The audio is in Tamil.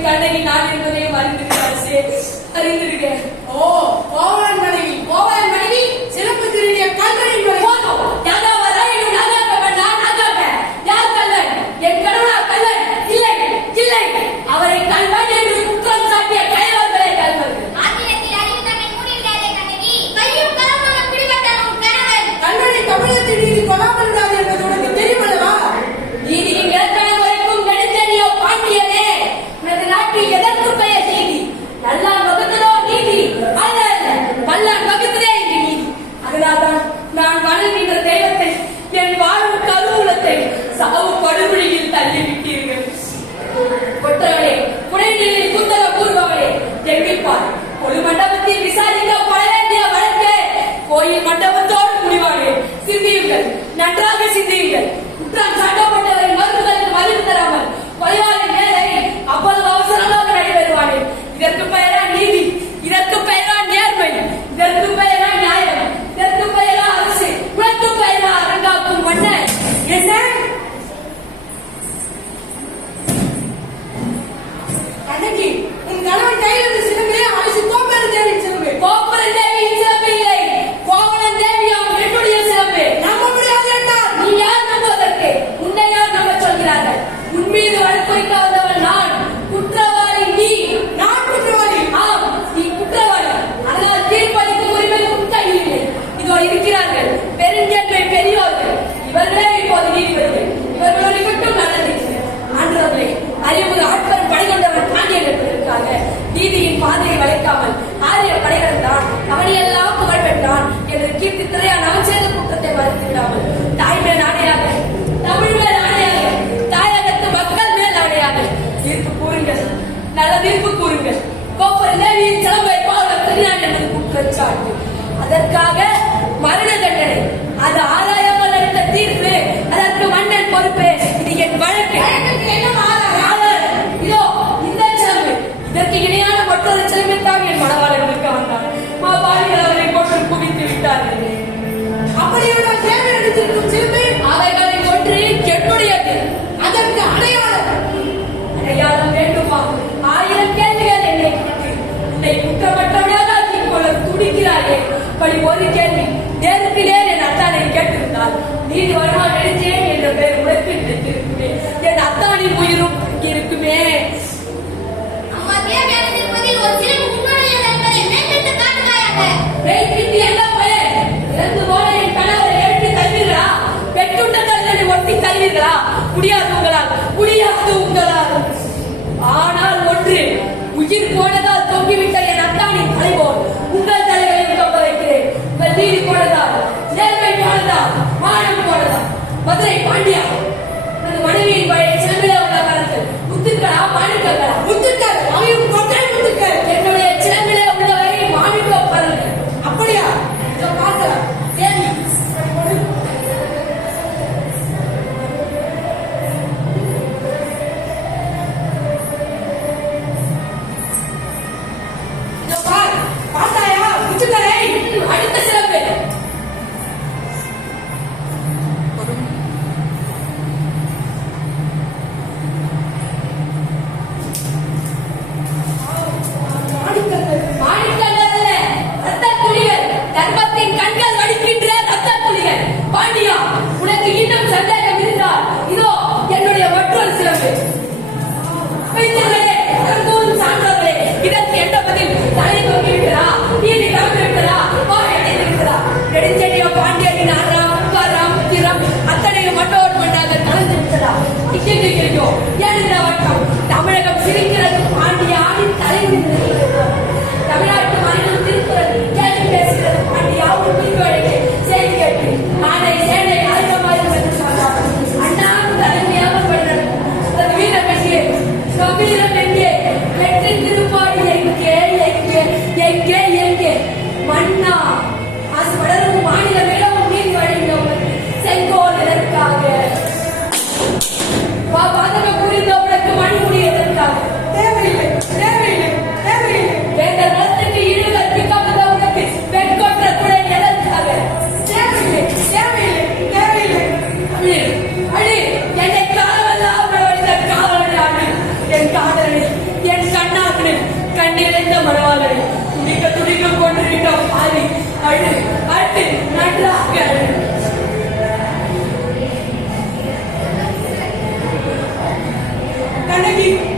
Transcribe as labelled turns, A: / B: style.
A: करने की नाली சிந்தியுங்கள். நன்றாக சிந்தியுங்கள். குற்றம் சாட்டப்பட்ட علم
B: العدل முடியாது
A: உங்களால் முடியாது உங்களால். ஆனால் ஒன்று உயிர் போனதால் தொங்கிவிட்ட என் அத்தானின் தலைவோர் உங்கள் தலைகளையும் தொங்க வைக்கிறேன். உங்கள் வீடு போனதால் நேர்மை போனதால் மானம் போனதால். மதுரை பாண்டியா உனது மனைவியின் பழைய செல்வில உள்ள மரங்கள் முத்துக்களா மாணிக்கங்களா
B: Maybe